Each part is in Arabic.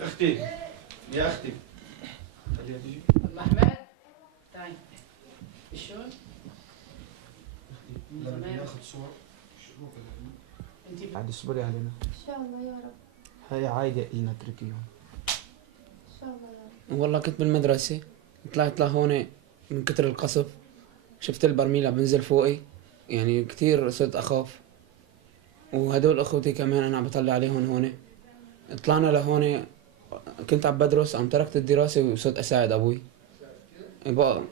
اختي يا اختي خليها تيجي. ام احمد تعي شلون؟ لما ياخذ صور انت عاد اصبري علينا إن شاء الله يا رب. هاي عايدة إلنا تركيهم إن شاء الله يا رب. والله كنت بالمدرسة طلعت لهون من كتر القصف شفت البرميل عم بنزل فوقي يعني كتير صرت أخاف وهدول أخوتي كمان أنا عم بطلع عليهم هون. طلعنا لهون كنت عم بدرس عم تركت الدراسة وصرت أساعد أبوي بقى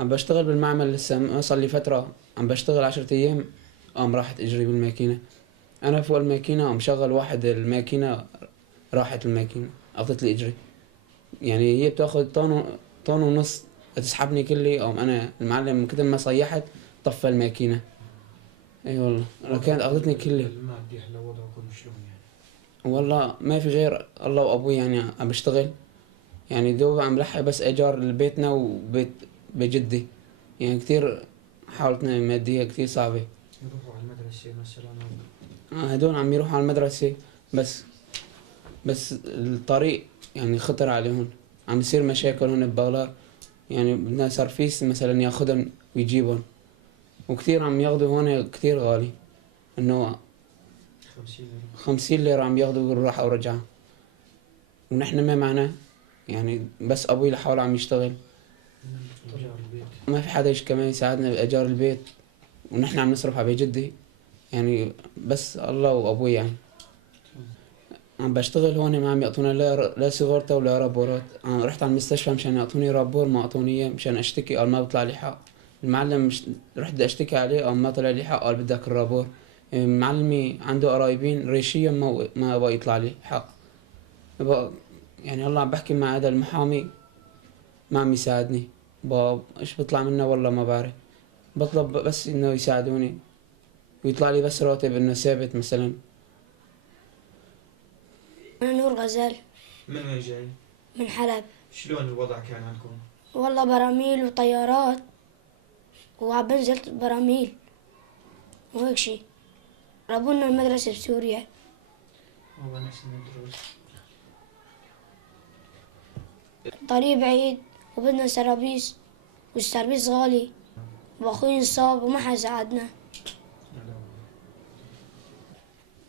عم بشتغل بالمعمل لسه ما صار لي فترة عم بشتغل 10 أيام قام راحت إجري بالماكينة أنا فوق الماكينة عم شغل واحد الماكينة راحت الماكينة أخذت لي إجري يعني هي بتاخذ طن ونص تسحبني كلي او انا المعلم من كتر ما صيحت طفى الماكينه. اي والله كانت اخذتني كلي. المادي هلا وضعكم شلون يعني؟ والله ما في غير الله وابوي يعني عم بشتغل يعني دوب عم بلحق بس ايجار لبيتنا وبيت بجدي يعني كثير حالتنا الماديه كثير صعبه. يروحوا على المدرسة مثلا هدول عم يروحوا على المدرسه بس الطريق يعني خطر عليهم عم يصير مشاكل هون ببغلار يعني بدنا سرفيس مثلا ياخدهم ويجيبهم وكثير عم ياخدوا هون كثير غالي انه 50 ليرة عم ياخدوا الراحة ورجعة ونحن ما معنا يعني بس ابوي لحاله عم يشتغل ما في حدا كمان يساعدنا بايجار البيت ونحن عم نصرف على بيت جدي يعني بس الله وابوي يعني عم بشتغل هون ما عم يعطونا لا سيجارته ولا رابورات. رحت على المستشفى مشان يعطوني رابور ما اعطوني اياه مشان اشتكي قال ما بيطلع لي حق. المعلم رحت بدي اشتكي عليه قال ما طلع لي حق قال بدك الرابور. معلمي عنده قرايبين ريشيا ما بقى يطلع لي حق. يعني الله عم بحكي مع هذا المحامي ما عم يساعدني ايش بيطلع منه والله ما بعرف. بطلب بس انه يساعدوني ويطلع لي بس راتب انه ثابت مثلا. أنا نور غزال من وين جاي؟ من حلب. شلون الوضع كان عندكم؟ والله براميل وطيارات وعم بنزل براميل وهيك شي. ربونا المدرسة بسوريا. والله نفس الدروس. الطريق بعيد وبدنا سرابيس والسرابيس غالي وأخوي انصاب وما حد ساعدنا.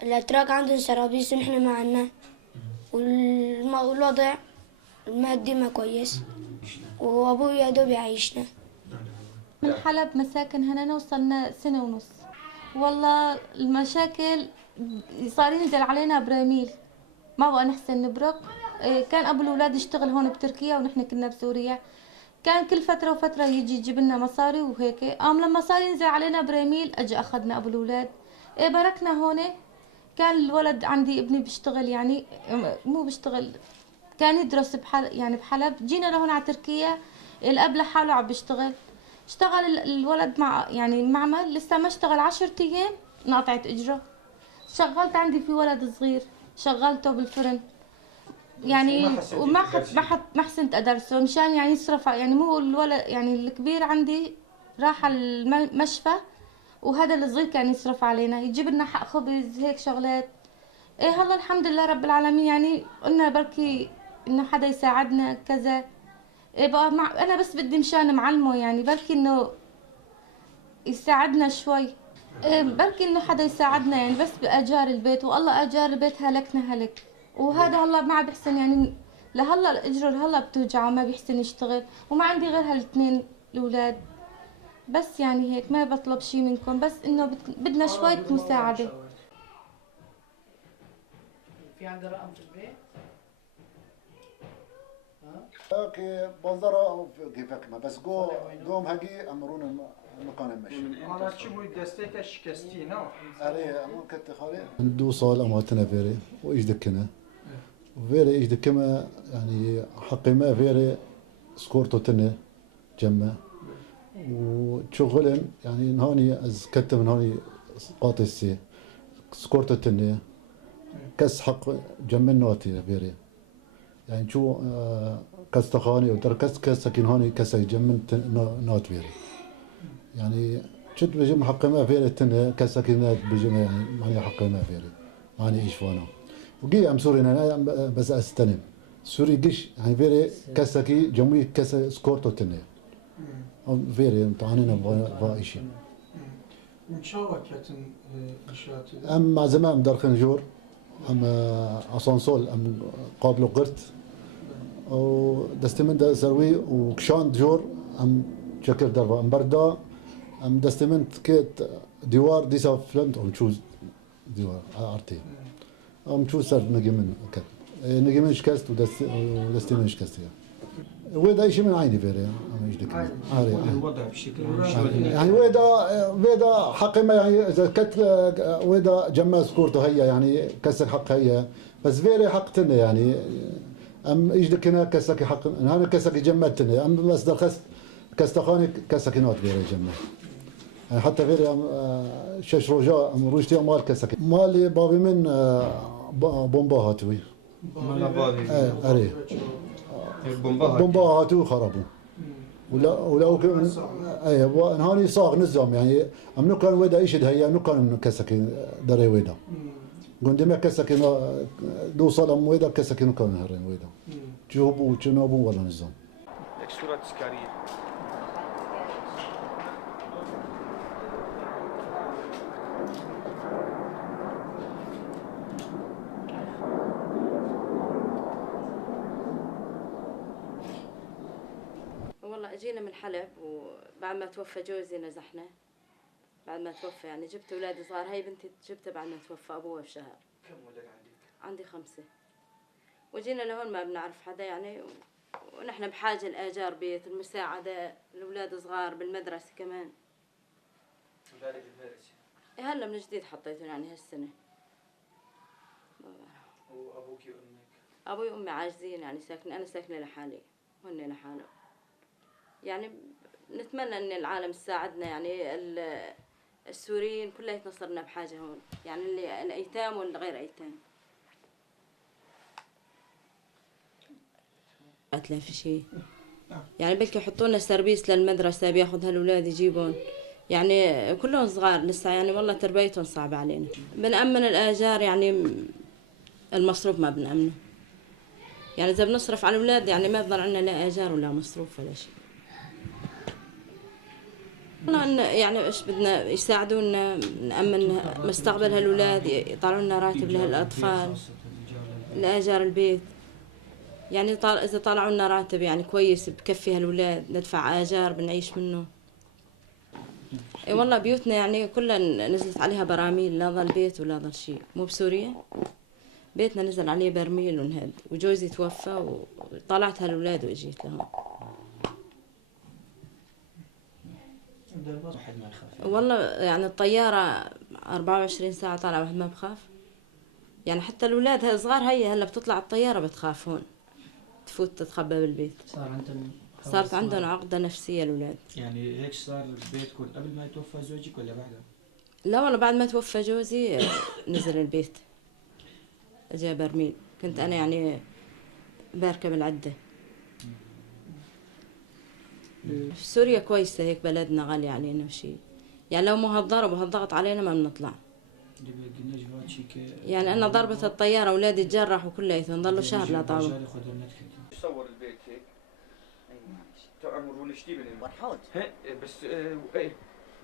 الأتراك عندهم سرابيس ونحن ما عنا والوضع المادي ما كويس وأبوي يا دوب يعيشنا. من حلب مساكن هنا وصلنا سنة ونص. والله المشاكل صار ينزل علينا براميل ما بقى نحسن نبرق. كان أبو الأولاد يشتغل هون بتركيا ونحن كنا بسوريا. كان كل فترة وفترة يجي يجيب لنا مصاري وهيك. لما صار ينزل علينا براميل أجي أخذنا أبو الأولاد. باركنا هون. كان الولد عندي ابني بيشتغل يعني مو بيشتغل كان يدرس يعني بحلب. جينا لهون على تركيا الأب لحاله عم بيشتغل. اشتغل الولد مع يعني المعمل لسه ما اشتغل 10 أيام نقطعت إجره. شغلت عندي في ولد صغير شغلته بالفرن يعني ما حسنت أدرسه مشان يعني يصرف يعني مو الولد يعني الكبير عندي راح المشفى وهذا الصغير كان يصرف علينا يجيب لنا حق خبز هيك شغلات. هلا الحمد لله رب العالمين يعني قلنا بركي انه حدا يساعدنا كذا. بقى انا بس بدي مشان معلمه يعني بركي انه يساعدنا شوي. بركي انه حدا يساعدنا يعني بس باجار البيت والله اجار البيت هلكنا هلك وهذا هلا ما عم بيحسن يعني لهلا الاجره هلا بتوجعه ما بيحسن يشتغل وما عندي غير هالاثنين الاولاد. بس يعني هيك ما بطلب شي منكم بس انه بدنا شوية مساعدة. في عندها رقم في البيت؟ كي بازارا كيفك ما بس قوم هاجي امرون المكان ماشي. أنا تشوفوا دستيك شكستينا. أري أمون كت خالي. دو صال أماتنا فيري وإيش دكنا. وفيري إيش دكما يعني حقي ما فيري سكورتو تنه جمع. وشغلن يعني نهاني از كتب نهاني قاطسي سكورتو تنه كس حق جمع نوتي فيري. يعني شو كستخاني ودركست كسكين هاني كسي جمع نوت فيري. يعني شد بجمع حق ما فيري تنه كسكينات بجمع يعني ماني حق ما فيري ماني إيش فانا وجي أم سوري أنا بس أستلم سوري جيش يعني فيري كسكي جموي كس سكورتو تنيا فيري طعنينا فايشي وشاوك يتن إنشاء أم مع زمان درخن جور أم أسانسول أم قابلو قرت و دستمن دا سروي وكشان جور أم شكل دربا أم بردا أم دستمنت كيت ديوار ديسا فلنت أم تشوز ديوار أرتي أم تشوز سر نجمن كت نجمن شكست ودستمن شكست ويدا شيء من عيني فيري أنا إيش ذكر الوضع بشكل يعني ويدا حق ما يعني إذا كت ويدا جمع سكورته هي يعني كسر حق هي بس فيري حق تنا يعني أم إيش ذكرنا كسر حق أنا كسر جمعتنا أم بس درخست كستخاني كسر نوت فيري جمع يعني حتى فيري أم شش رجاء أم روجتي مال كسر مالي بابي من بومباهاتوي مالا بادي أري بومباهاتو خربوا ولو كان ايوه هاني صاغ نظام يعني ام نكون ودا ايش هي نكون كسكن دري ودا قندما كسكن دو صلم ودا كسكن كون هرين ودا جوب وجنوب ولا نظام اكسورات سكاريه والله اجينا من حلب وبعد ما توفى جوزي نزحنا. بعد ما توفى يعني جبت اولادي صغار. هاي بنتي جبتها بعد ما توفى ابوها بشهر. كم ولد عندك؟ عندي 5. وجينا لهون ما بنعرف حدا يعني ونحن بحاجه لاجار بيت المساعده الاولاد صغار بالمدرسه كمان. ذلك الفارس هلا من جديد حطيتهم يعني هالسنه. وابوك وامك؟ ابوي وامي عاجزين يعني انا ساكنه لحالي وهن لحالهم. يعني نتمنى ان العالم تساعدنا يعني السوريين كلها يتنصرنا بحاجه هون يعني اللي الايتام والغير ايتام. لا في شيء يعني بلكي يحطوا لنا سربيس للمدرسه بياخذ هالولاد يجيبون يعني كلهم صغار لسه يعني والله تربيتهم صعبه علينا. بنأمن الاجار يعني المصروف ما بنأمنه يعني اذا بنصرف على الاولاد يعني ما بضل عندنا لا اجار ولا مصروف ولا شيء. والله يعني ايش بدنا يساعدونا نأمن مستقبل هالولاد يطلعوا لنا راتب لهالاطفال لاجار البيت يعني اذا طلعوا لنا راتب يعني كويس بكفي هالولاد ندفع اجار بنعيش منه. اي والله بيوتنا يعني كلها نزلت عليها براميل لا ظل بيت ولا ظل شيء. مو بسوريا بيتنا نزل عليه برميل ونهد وجوزي توفى وطلعت هالولاد واجيت لهون. والله يعني الطيارة 24 ساعة طالعة واحد ما بخاف يعني حتى الأولاد صغار هي هلا بتطلع الطيارة بتخاف هون تفوت تتخبى بالبيت. صارت عندهم عقدة نفسية الأولاد. يعني هيك صار ببيتكم قبل ما يتوفى زوجك ولا بعده؟ لا والله بعد ما توفى جوزي نزل البيت اجا برميل. كنت أنا يعني باركب العدة. في سوريا كويسة هيك بلدنا غالي علينا وشي يعني لو مو هالضرب وهالضغط علينا ما بنطلع. يعني أنا ضربت الطيارة أولادي تجرحوا كلياتهم ضلوا شهر لا طاولوا. صور البيت هيك تعمرون شتي بني فرحات بس ايه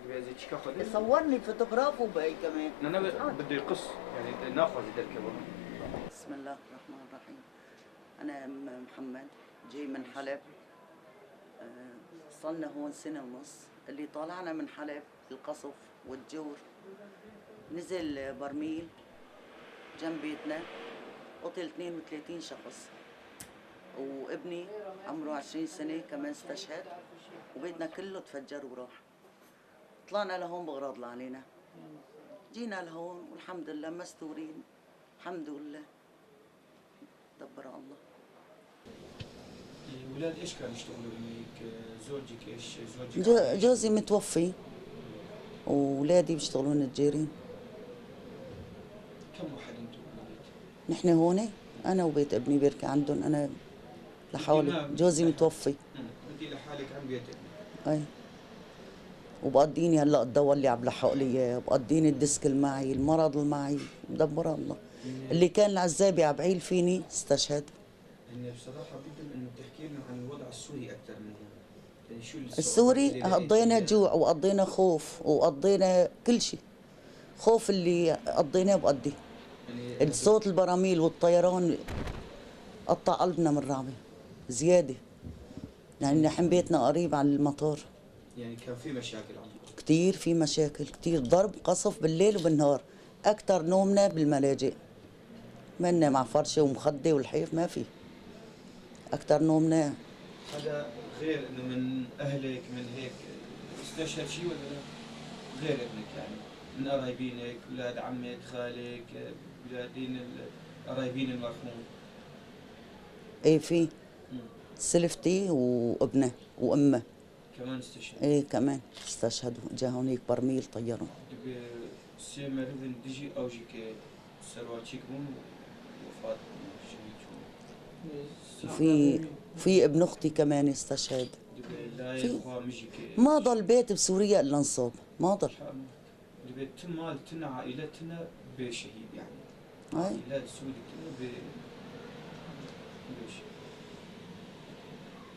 زي تشكا صورني فوتوغراف وباقي كمان انا بده يقص يعني ناخذ ذلك. بسم الله الرحمن الرحيم. انا محمد جاي من حلب. صلنا هون 1.5 سنة. اللي طالعنا من حلب القصف والجور نزل برميل جنب بيتنا قتل 32 شخص وابني عمره 20 سنة كمان استشهد وبيتنا كله تفجر وراح. طلعنا لهون بغراض لعلينا جينا لهون والحمد لله مستورين الحمد لله دبر الله. الولاد ايش كانوا يشتغلوا هنيك؟ زوجك ايش؟ زوجك جوزي متوفي واولادي بيشتغلون نجارين. كم واحد انتم بالبيت؟ نحن هون انا وبيت ابني بركي عندهم انا لحالي. جوزي متوفي. انت لحالك عم بيت ابنك؟ اي وبقضيني هلا الدواء اللي عم بلحق لي اياه، بقضيني الديسك اللي معي، المرض اللي معي، مدبر الله. اللي كان العزابي عبعيل فيني استشهد. يعني بصراحة بدهم إنه تحكي لنا عن الوضع السوري أكثر من هون. يعني شو السوري قضينا جوع وقضينا خوف وقضينا كل شيء. خوف اللي قضيناه بقضي. يعني الصوت البراميل والطيران قطع قلبنا من رعبة زيادة. يعني نحن بيتنا قريب على المطار. يعني كان في مشاكل عندكم؟ كتير في مشاكل، كتير ضرب قصف بالليل وبالنهار. أكتر نومنا بالملاجئ. منا مع فرشة ومخدة والحيف ما في. أكتر نومنا. هذا غير إنه من أهلك من هيك استشهد شيء ولا لا؟ غير ابنك يعني من قرايبينك، أولاد عمك، خالك، أولادين قرايبين المرحوم؟ إيه في. سلفتي وابنه وأمه. كمان استشهد؟ إيه كمان استشهدوا. جا هونيك برميل طيروا. سي مريض ديجي أو جيك سرواتشيك بون وفاة في ابن اختي كمان استشهد. ما ضل بيت بسوريا الا انصاب، ما ضل. البيت مالتنا عائلتنا بشهيد يعني. عائلات سوريتنا بشهيد.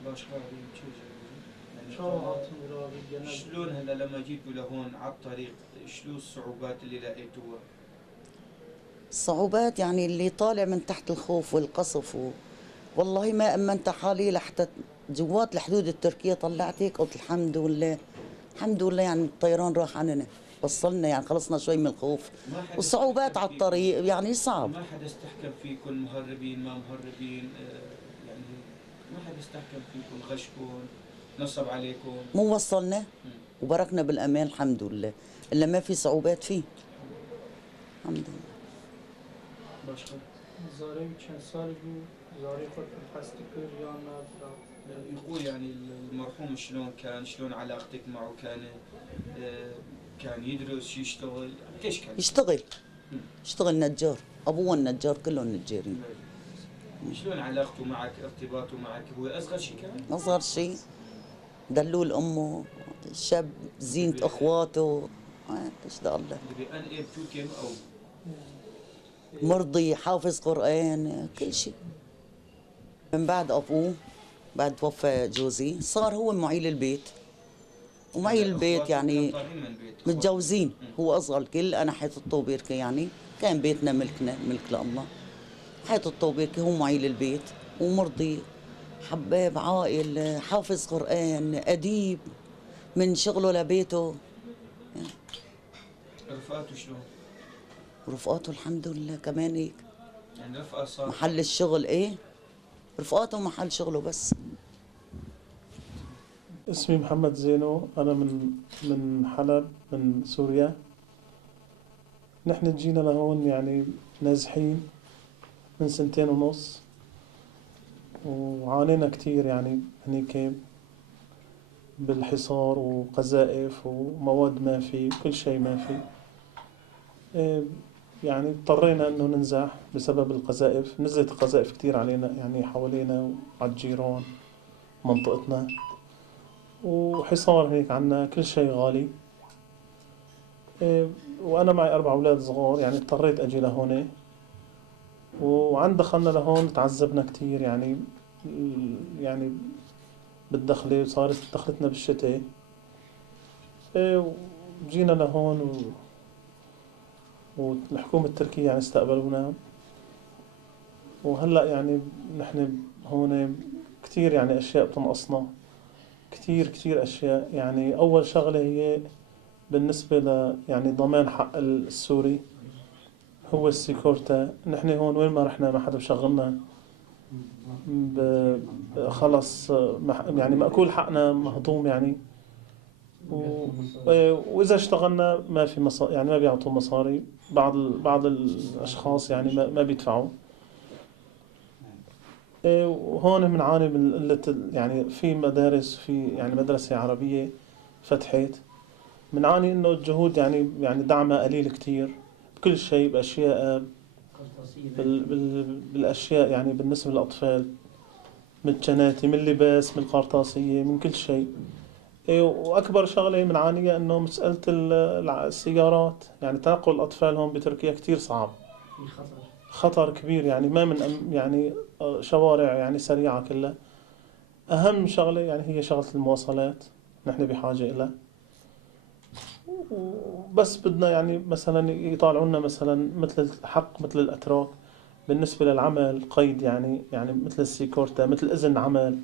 باش قاعدين يعني شلون هلا لما جيتوا لهون على الطريق شلون الصعوبات اللي لقيتوها؟ الصعوبات يعني اللي طالع من تحت الخوف والقصف والله ما أمنت حالي لحتى جوات الحدود التركية طلعت هيك قلت الحمد لله الحمد لله. يعني الطيران راح عننا وصلنا يعني خلصنا شوي من الخوف. والصعوبات على الطريق يعني صعب. ما حدا استحكم فيكم مهربين ما مهربين يعني ما حدا استحكم فيكم غشكم نصب عليكم؟ مو وصلنا وبركنا بالأمان الحمد لله. إلا ما في صعوبات فيه الحمد لله. باشا زاري چند سال بود زاري خود الحست كر یا نه؟ يقول يعني المرحوم شلون كان، شلون علاقتك معه كانت؟ كان يدرس يشتغل؟ ايش كان؟ يشتغل نجار. ابوه النجار كلهم نجارين. شلون علاقته معك ارتباطه معك؟ هو اصغر شيء كان؟ اصغر شيء دلول امه شاب زينة اخواته ايش ده الله. بأن ايه بتوكم او مرضي حافظ قرآن كل شيء. من بعد أبوه بعد توفى جوزي صار هو معيل البيت. ومعيل البيت يعني متجوزين. هو أصغر الكل. أنا حيطته وبركة يعني كان بيتنا ملكنا ملك لله. حيطته وبركة هو معيل البيت ومرضي حباب عاقل حافظ قرآن أديب من شغله لبيته. رفقاته شلون؟ رفقاته الحمد لله كمان هيك. يعني رفقة صار محل الشغل ايه؟ رفقاته محل شغله بس. اسمي محمد زينو. أنا من حلب من سوريا. نحن جينا لهون يعني نازحين من 2.5 سنين وعانينا كتير يعني هنيك بالحصار وقذائف ومواد ما في كل شيء ما في. يعني اضطرينا انه ننزح بسبب القذائف. نزلت القذائف كتير علينا يعني حوالينا وعلى الجيران منطقتنا وحصار هيك عنا كل شيء غالي. وانا معي 4 أولاد صغار يعني اضطريت اجي لهون. وعند دخلنا لهون تعذبنا كتير يعني بالدخلة وصارت دخلتنا بالشتاء. جينا لهون والحكومة التركية يعني استقبلونا. وهلأ يعني نحن هون كتير يعني أشياء بتنقصنا كتير أشياء. يعني أول شغلة هي بالنسبة يعني ضمان حق السوري هو السيكورتا. نحن هون وين ما رحنا ما حدا بشغلنا خلص يعني مأكول حقنا مهضوم يعني. وإذا اشتغلنا ما في مصاري يعني ما بيعطوا مصاري. بعض الأشخاص يعني ما بيدفعوا. وهون بنعاني من قلة يعني في مدارس في يعني مدرسة عربية فتحت بنعاني إنه الجهود يعني دعمها قليل كتير بكل شيء بأشياء بالأشياء يعني بالنسبة للأطفال من الجناتي من اللباس من القرطاسية من كل شيء. وأكبر شغلة بنعانيها إنه مسألة السيارات يعني تنقل الأطفال هون بتركيا كتير صعب. خطر كبير، يعني ما من يعني شوارع يعني سريعة كلها. أهم شغلة يعني هي شغلة المواصلات، نحن بحاجة إلها. بس بدنا يعني مثلا يطالعوا لنا مثلا مثل حق مثل الأتراك بالنسبة للعمل، قيد يعني مثل السيكورتا، مثل إذن عمل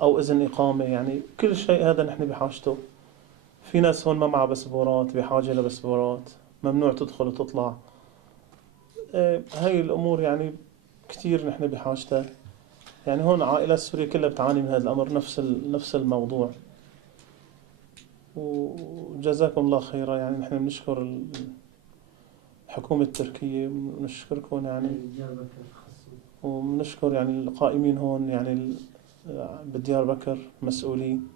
أو إذن إقامة، يعني كل شيء هذا نحن بحاجته. في ناس هون ما معها باسبورات، بحاجة لباسبورات، ممنوع تدخل وتطلع. هاي الأمور يعني كتير نحن بحاجتها. يعني هون العائلات السورية كلها بتعاني من هذا الأمر، نفس الموضوع. وجزاكم الله خيرا. يعني نحن بنشكر الحكومة التركية، ونشكركم يعني، وبنشكر يعني القائمين هون يعني بديار بكر، مسؤولين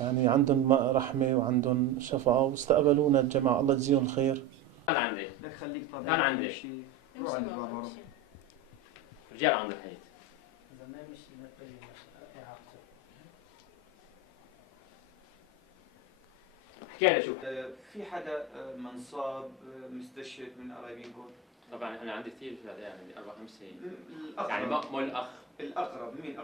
يعني عندهم رحمة وعندهم شفقة، واستقبلونا الجماعة، الله يجزيهم الخير. أنا عندي. بدك خليك طبيعي. أنا عندي. روح عند بابا روح. رجال عند الحيط. إذا ما مش نقل إعاقته. احكي لي شو. في حدا منصاب مستشهد من قرايبينكم؟ طبعا أنا عندي كثير شهداء، عندي 4 5. الأقرب. يعني مو الأخ. الأقرب مين؟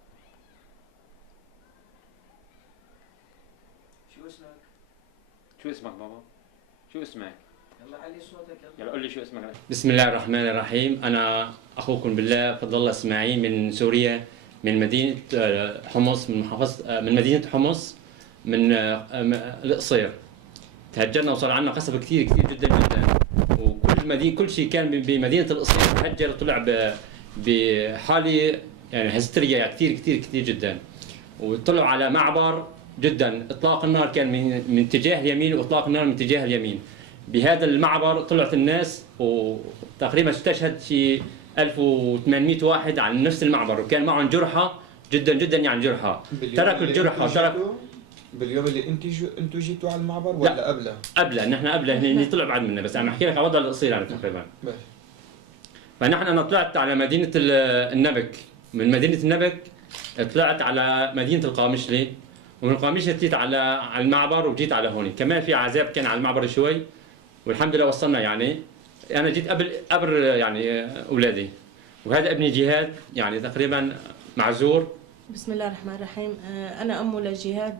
شو اسمك؟ شو اسمك بابا؟ شو اسمك؟ يلا علي صوتك يلا قول لي شو اسمك. بسم الله الرحمن الرحيم. أنا أخوكم بالله فضل الله إسماعيل من سوريا، من مدينة حمص، من محافظة من مدينة حمص، من القصير. تهجرنا وصار عندنا قصف كثير جدا جدا، وكل مدينة كل شيء كان بمدينة القصير تهجر وطلع بحالة يعني هستيريا يعني كثير جدا. وطلعوا على معبر جدا، اطلاق النار كان من اتجاه اليمين واطلاق النار من اتجاه اليمين. بهذا المعبر طلعت الناس، وتقريبا استشهد شي 1800 واحد عن نفس المعبر، وكان معهم جرحى جدا يعني جرحى. تركوا الجرحى باليوم اللي انتوا جيتوا على المعبر ولا قبله؟ قبله، نحن قبله، هن طلعوا بعد منا، بس عم احكي لك على وضع القصير يعني تقريبا. انا طلعت على مدينه النبك، من مدينه النبك طلعت على مدينه القامشلي، ومن القامشلي جيت على المعبر وجيت على هون. كمان في عذاب كان على المعبر شوي، والحمد لله وصلنا. يعني انا جيت قبل يعني اولادي، وهذا ابني جهاد يعني تقريبا معذور. بسم الله الرحمن الرحيم. أنا أم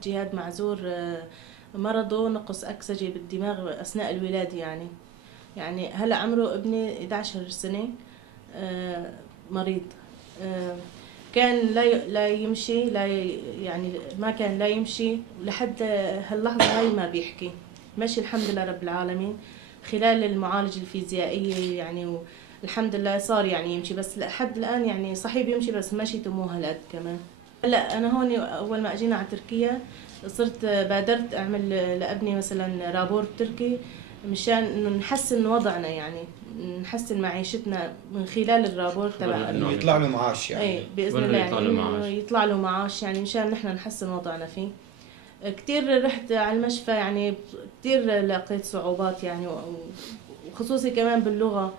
جهاد معذور، مرضه نقص أكسجي بالدماغ أثناء الولادة. يعني هلا عمره ابني 11 سنة، مريض. كان لا يمشي، يعني ما كان لا يمشي، ولحد هاللحظة هاي ما بيحكي. ماشي الحمد لله رب العالمين. خلال المعالجة الفيزيائية يعني الحمد لله صار يعني يمشي، بس لحد الآن يعني صحيح يمشي بس مشيته مو هالقد كمان. هلا أنا هون أول ما أجينا على تركيا صرت بادرت أعمل لابني مثلا رابور تركي، مشان إنه نحسن وضعنا، يعني نحسن معيشتنا من خلال الرابور تبع إنه يطلع له معاش يعني. إيه بإذن الله، يعني إنه يطلع له معاش، يعني مشان نحن نحسن وضعنا فيه. كتير رحت على المشفى، يعني كتير لقيت صعوبات يعني، وخصوصي كمان باللغة.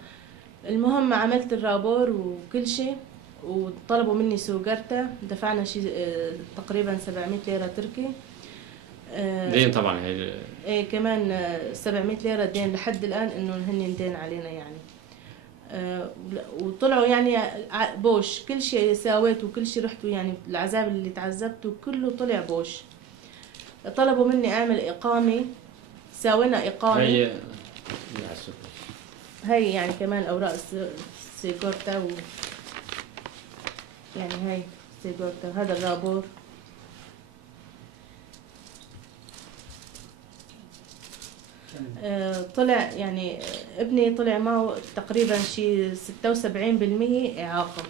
المهم عملت الرابور وكل شيء، وطلبوا مني سوقرتا، دفعنا شيء تقريبا 700 ليرة تركي. دين طبعا هي. ايه كمان 700 ليرة دين لحد الآن، انه هن دين علينا يعني. وطلعوا يعني بوش، كل شيء ساويت وكل شيء رحت، يعني العذاب اللي تعذبته كله طلع بوش. طلبوا مني اعمل اقامة، ساوينا اقامة. هي يعني كمان اوراق سيكورتا يعني هاي سيكورتا، هذا الرابور. طلع يعني ابني طلع معه تقريبا شي 76% إعاقة،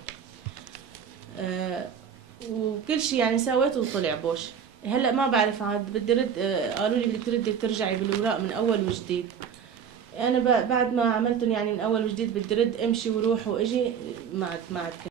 وكل شيء يعني سويته وطلع بوش. هلا ما بعرف عاد بدي رد، قالوا لي بدك تردي ترجعي بالوراق من اول وجديد. انا بعد ما عملتهم يعني من اول وجديد بدي رد امشي وروح واجي، ما عاد